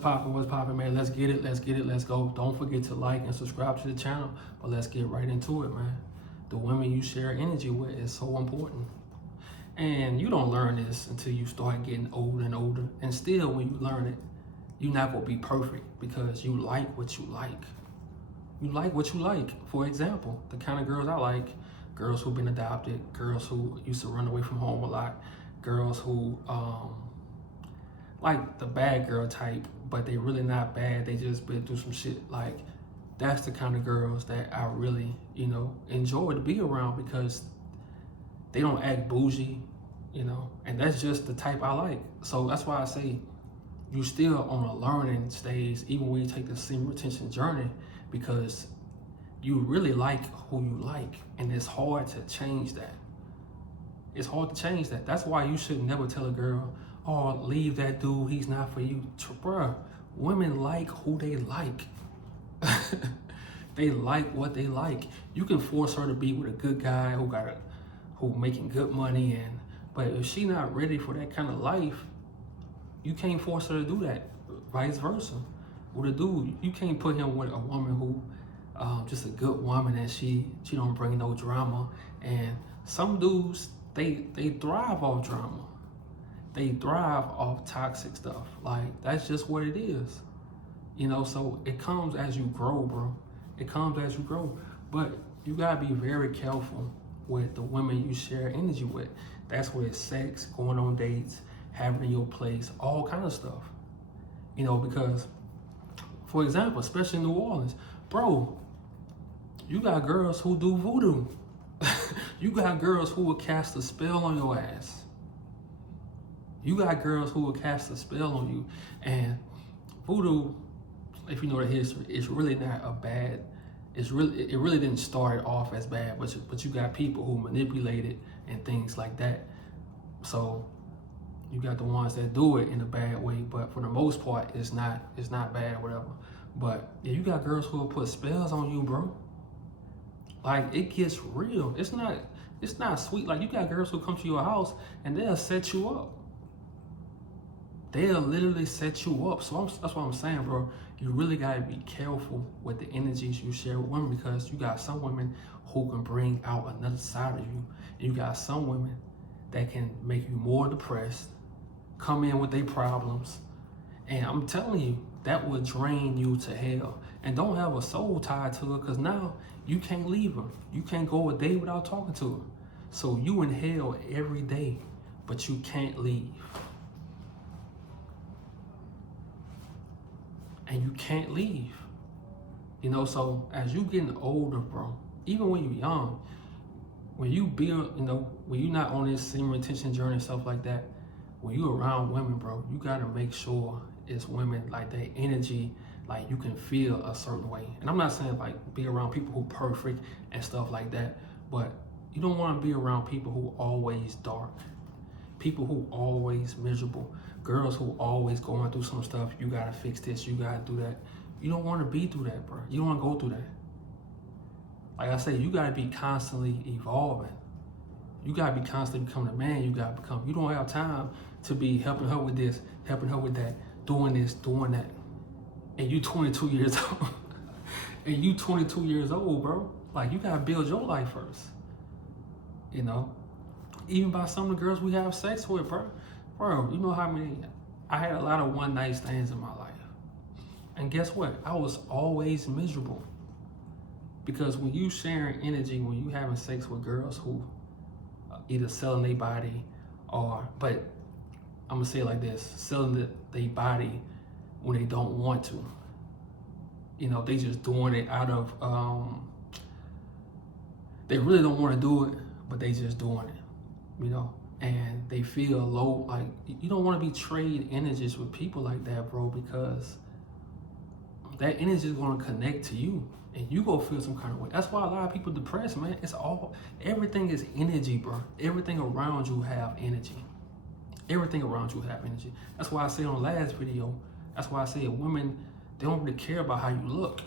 What's poppin', man? Let's get it, let's go. Don't forget to like and subscribe to the channel, but let's get right into it, man. The women you share energy with is so important. And you don't learn this until you start getting older and older. And still, when you learn it, you're not gonna be perfect because you like what you like. You like what you like. For example, the kind of girls I like, girls who've been adopted, girls who used to run away from home a lot, girls who like the bad girl type, but they really not bad. They just been through some shit. Like that's the kind of girls that I really, enjoy to be around because they don't act bougie, and that's just the type I like. So that's why I say you still on a learning stage, even when you take the semen retention journey, because you really like who you like, and it's hard to change that. It's hard to change that. That's why you should never tell a girl, oh, leave that dude, he's not for you. Bruh, women like who they like. They like what they like. You can force her to be with a good guy who making good money, but if she not ready for that kind of life, you can't force her to do that. Vice versa. With a dude, you can't put him with a woman who just a good woman and she don't bring no drama. And some dudes, they thrive off drama. They thrive off toxic stuff. Like that's just what it is. So it comes as you grow, bro. It comes as you grow. But you gotta be very careful with the women you share energy with. That's where sex, going on dates, having your place, all kind of stuff. Because for example, especially in New Orleans, bro, you got girls who do voodoo. You got girls who will cast a spell on your ass. You got girls who will cast a spell on you. And voodoo, if you know the history, it's really not a bad, it really didn't start off as bad, but you got people who manipulate it and things like that. So you got the ones that do it in a bad way, but for the most part, it's not bad or whatever. But yeah, you got girls who will put spells on you, bro. Like it gets real. It's not sweet. Like you got girls who come to your house and they'll set you up. They'll literally set you up. So that's what I'm saying, bro. You really gotta be careful with the energies you share with women because you got some women who can bring out another side of you. And you got some women that can make you more depressed, come in with their problems. And I'm telling you, that will drain you to hell. And don't have a soul tied to her because now you can't leave her. You can't go a day without talking to her. So you in hell every day, but you can't leave. And you can't leave. So as you getting older, bro, even when you're young, when you build, when you're not on this semen retention journey and stuff like that, when you around women, bro, you gotta make sure it's women like their energy, like you can feel a certain way. And I'm not saying like be around people who perfect and stuff like that, but you don't want to be around people who always dark, people who always miserable, girls who always going through some stuff. You gotta fix this, you gotta do that. You don't want to be through that, bro. You don't want to go through that. Like I say, you gotta be constantly evolving. You gotta be constantly becoming a man. You don't have time to be helping her with this, helping her with that, doing this, doing that. And you 22 years old. And you 22 years old, bro. Like you gotta build your life first. Even by some of the girls we have sex with, bro. Bro, you know how many, I had a lot of one night stands in my life. And guess what? I was always miserable. Because when you sharing energy, when you having sex with girls who either selling their body but I'm gonna say it like this, selling their body when they don't want to. They just doing it out of, they really don't want to do it, but they just doing it, and they feel low. Like you don't want to be trade energies with people like that, bro, because that energy is going to connect to you and you go feel some kind of way. That's why a lot of people depressed, man. Everything is energy, bro. Everything around you have energy. Everything around you have energy. That's why I said on the last video, that's why I said women, they don't really care about how you look.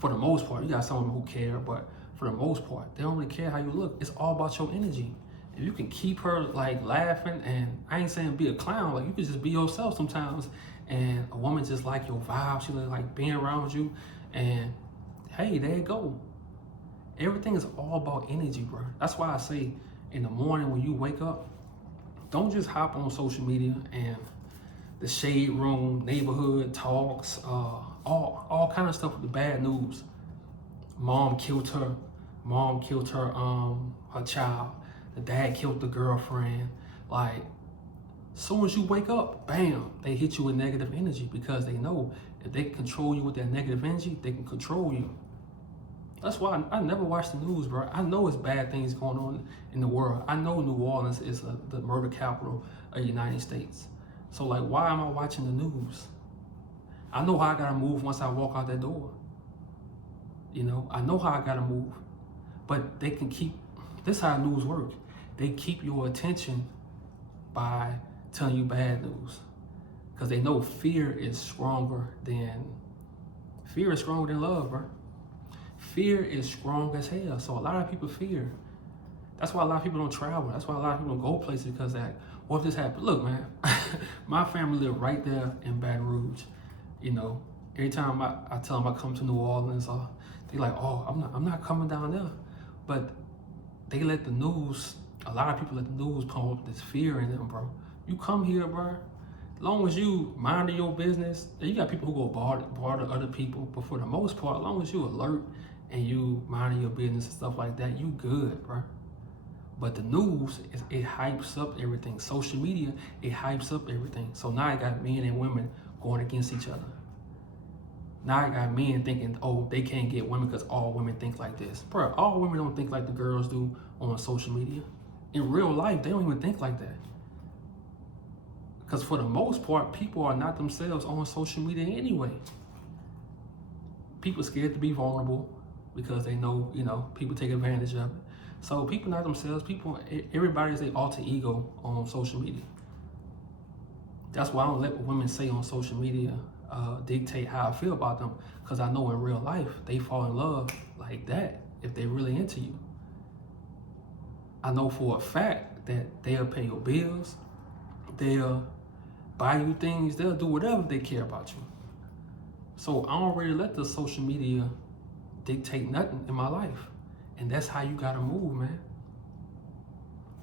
For the most part, you got some women who care, but for the most part, they don't really care how you look. It's all about your energy. If you can keep her like laughing, and I ain't saying be a clown, like you can just be yourself sometimes and a woman just like your vibe. She like being around you, and hey, there you go. Everything is all about energy, bro. That's why I say in the morning when you wake up, don't just hop on social media and the shade room, neighborhood talks, all kind of stuff with the bad news. Mom killed her. Mom killed her child. The dad killed the girlfriend. Like, soon as you wake up, bam, they hit you with negative energy because they know if they control you with that negative energy, they can control you. That's why I never watch the news, bro. I know it's bad things going on in the world. I know New Orleans is the murder capital of the United States. So like, why am I watching the news? I know how I gotta move once I walk out that door. You know, I know how I gotta move. But they can keep, this is how news work. They keep your attention by telling you bad news. Because they know fear is stronger than love, bro. Fear is strong as hell. So a lot of people fear. That's why a lot of people don't travel. That's why a lot of people don't go places because that, what if this happened? Look, man, my family live right there in Baton Rouge. You know, every time I tell them I come to New Orleans, they like, oh, I'm not coming down there. But they let the news, a lot of people let the news pump up this fear in them, bro. You come here, bro. As long as you mind your business, you got people who go bother other people, but for the most part, as long as you alert and you mind your business and stuff like that, you good, bro. But the news, it hypes up everything. Social media, it hypes up everything. So now I got men and women going against each other. Now I got men thinking, oh, they can't get women because all women think like this. Bro, all women don't think like the girls do on social media. In real life, they don't even think like that. Because for the most part, people are not themselves on social media anyway. People scared to be vulnerable because they know, you know, people take advantage of it. So people not themselves, everybody's their alter ego on social media. That's why I don't let what women say on social media dictate how I feel about them, because I know in real life, they fall in love like that if they're really into you. I know for a fact that they'll pay your bills, they'll buy you things, they'll do whatever they care about you. So I don't really let the social media dictate nothing in my life. And that's how you gotta move, man.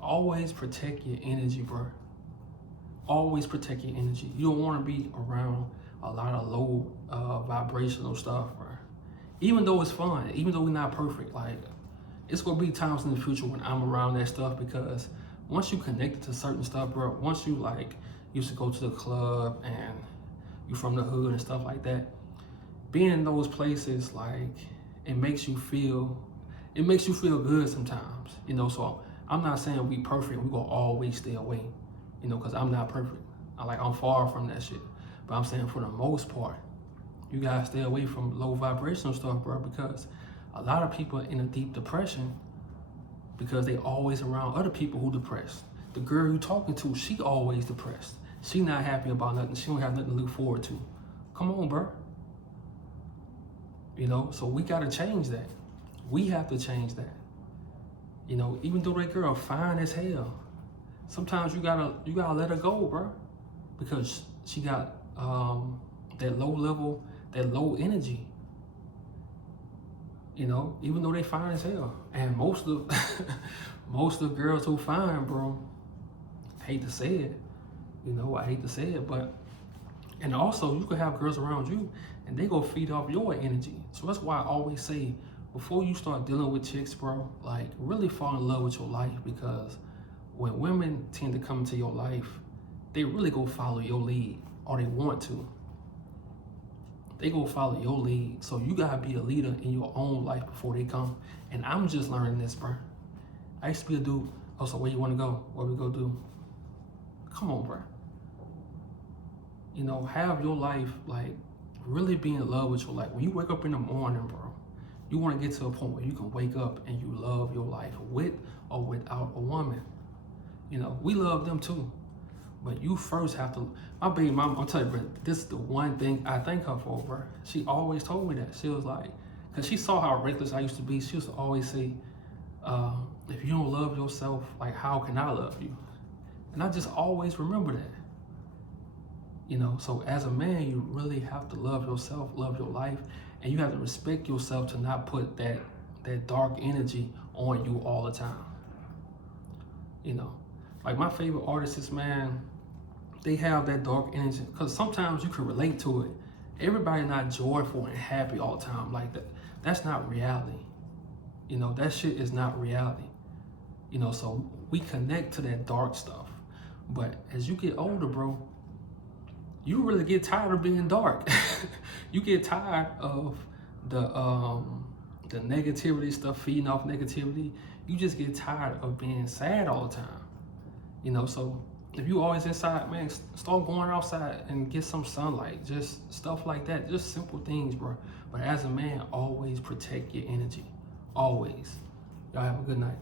Always protect your energy, bro. Always protect your energy. You don't wanna be around a lot of low vibrational stuff, bro. Even though it's fun, even though we're not perfect, like, it's gonna be times in the future when I'm around that stuff, because once you connected to certain stuff, bro, once you like used to go to the club and you from the hood and stuff like that, being in those places, like, it makes you feel good sometimes, you know. So I'm not saying we perfect, we gonna always stay away, you know, because I'm not perfect. I'm far from that shit. But I'm saying for the most part, you gotta stay away from low vibrational stuff, bro, because a lot of people are in a deep depression because they always around other people who depressed. The girl you talking to, she always depressed. She not happy about nothing. She don't have nothing to look forward to. Come on, bro. You know, so we gotta change that. We have to change that. You know, even though that girl fine as hell, sometimes you gotta let her go, bro, because she got that low energy. You know, even though they fine as hell, and most of girls who fine, bro, hate to say it, you know, I hate to say it, but, and also you could have girls around you and they go feed off your energy. So that's why I always say, before you start dealing with chicks, bro, like, really fall in love with your life, because when women tend to come into your life, they really go follow your lead, or they want to. They go follow your lead. So you gotta be a leader in your own life before they come. And I'm just learning this, bro. I used to be a dude, oh, so where you wanna go? What we go do? Come on, bro. You know, have your life, like, really be in love with your life. When you wake up in the morning, bro, you wanna get to a point where you can wake up and you love your life with or without a woman. You know, we love them too. But you first have to, my baby mom, I'll tell you, bro, this is the one thing I thank her for, bro. She always told me that. She was like, because she saw how reckless I used to be. She used to always say, if you don't love yourself, like, how can I love you? And I just always remember that. You know, so as a man, you really have to love yourself, love your life, and you have to respect yourself to not put that dark energy on you all the time. You know, like my favorite artists, man, they have that dark energy because sometimes you can relate to it. Everybody not joyful and happy all the time like that. That's not reality. You know, that shit is not reality. You know, so we connect to that dark stuff. But as you get older, bro, you really get tired of being dark. You get tired of the negativity stuff, feeding off negativity. You just get tired of being sad all the time. You know, so if you always inside, man, start going outside and get some sunlight. Just stuff like that. Just simple things, bro. But as a man, always protect your energy. Always. Y'all have a good night.